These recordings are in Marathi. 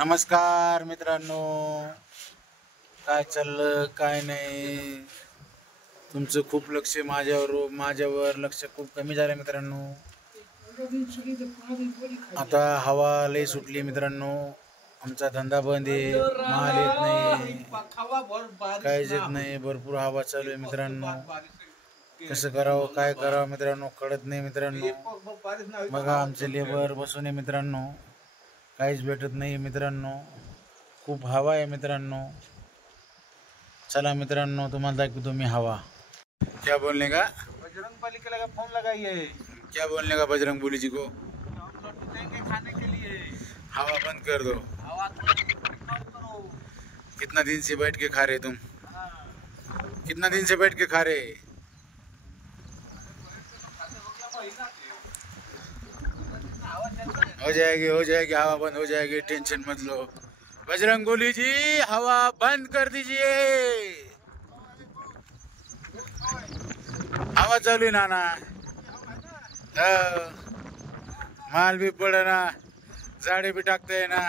नमस्कार मित्रांनो, काय चाललं काय नाही. तुमचं खूप लक्ष माझ्यावर लक्ष खूप कमी झालं मित्रांनो. आता हवा लय सुटली मित्रांनो. आमचा धंदा बंद आहे, माल येत नाही, काहीच येत नाही. भरपूर हवा चालू आहे मित्रांनो. कसं करावं काय करावं मित्रांनो कळत नाही मित्रांनो. बघा आमचे लेबर बसून आहे मित्रांनो, काहीच भेटत नाही मित्रांनो. खूप हवा आहे मित्रांनो. चला मित्रांनो तुम्हाला दाखवतो मी हवा. क्या बोलने का? बजरंग बली के लगा फोन लगाइए। क्या बोलने का बजरंग बोली जी को? हम लोग देंगे खाने के लिए। हवा बंद कर दो। हवा कम करो। कितना दिन से बैठ के खा रहे तुम? हाँ। कितना दिन से बैठ के खा रहे? हो जाएगी हवा बंद हो जाएगी, टेंशन मत लो। बजरंग बोली जी हवा बंद कर दीजिए। हवा चालू आहे नाना. माल भी पडे ना, झाडे भी टाकते ना.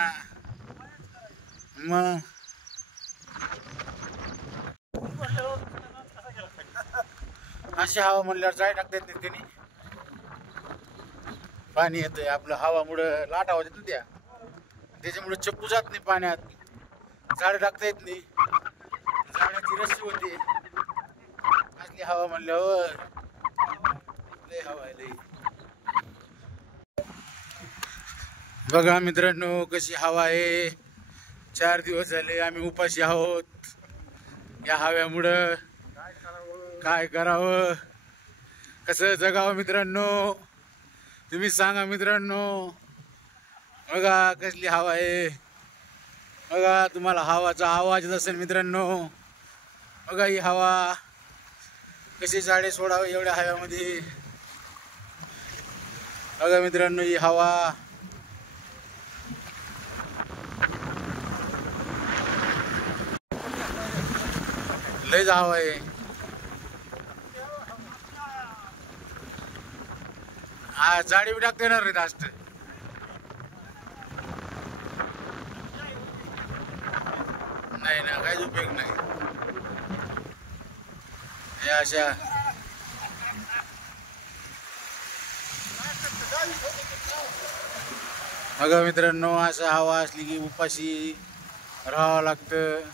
मग अशी हवा म्हणल्यावर झाडे टाकता येत नाही त्यांनी. पाणी येतंय आपलं हवामुळं, लाटा होत ना त्याच्यामुळे चप्पू जात नाही पाण्यात. झाडं टाकता येत नाही, झाडाची रस्सी होती. असली हवा म्हणल्यावर लय हवा आहे लय. बघा मित्रांनो कशी हवा आहे. 4 दिवस झाले आम्ही उपाशी आहोत या हव्यामुळं. काय करावं, कसं जगावं मित्रांनो तुम्ही सांगा मित्रांनो. बघा कसली हवा आहे. बघा तुम्हाला हवाचा आवाज असेल मित्रांनो. बघा ही हवा कशी झाडे सोडावं एवढ्या हव्यामध्ये. बघा मित्रांनो ही हवा. लयच हवा आहे. हा झाडे बी टाकता येणार रे जास्त. नाही ना काहीच उपयोग नाही हे अशा. बघा मित्रांनो असं हवा असली की उपाशी राहावं लागतं.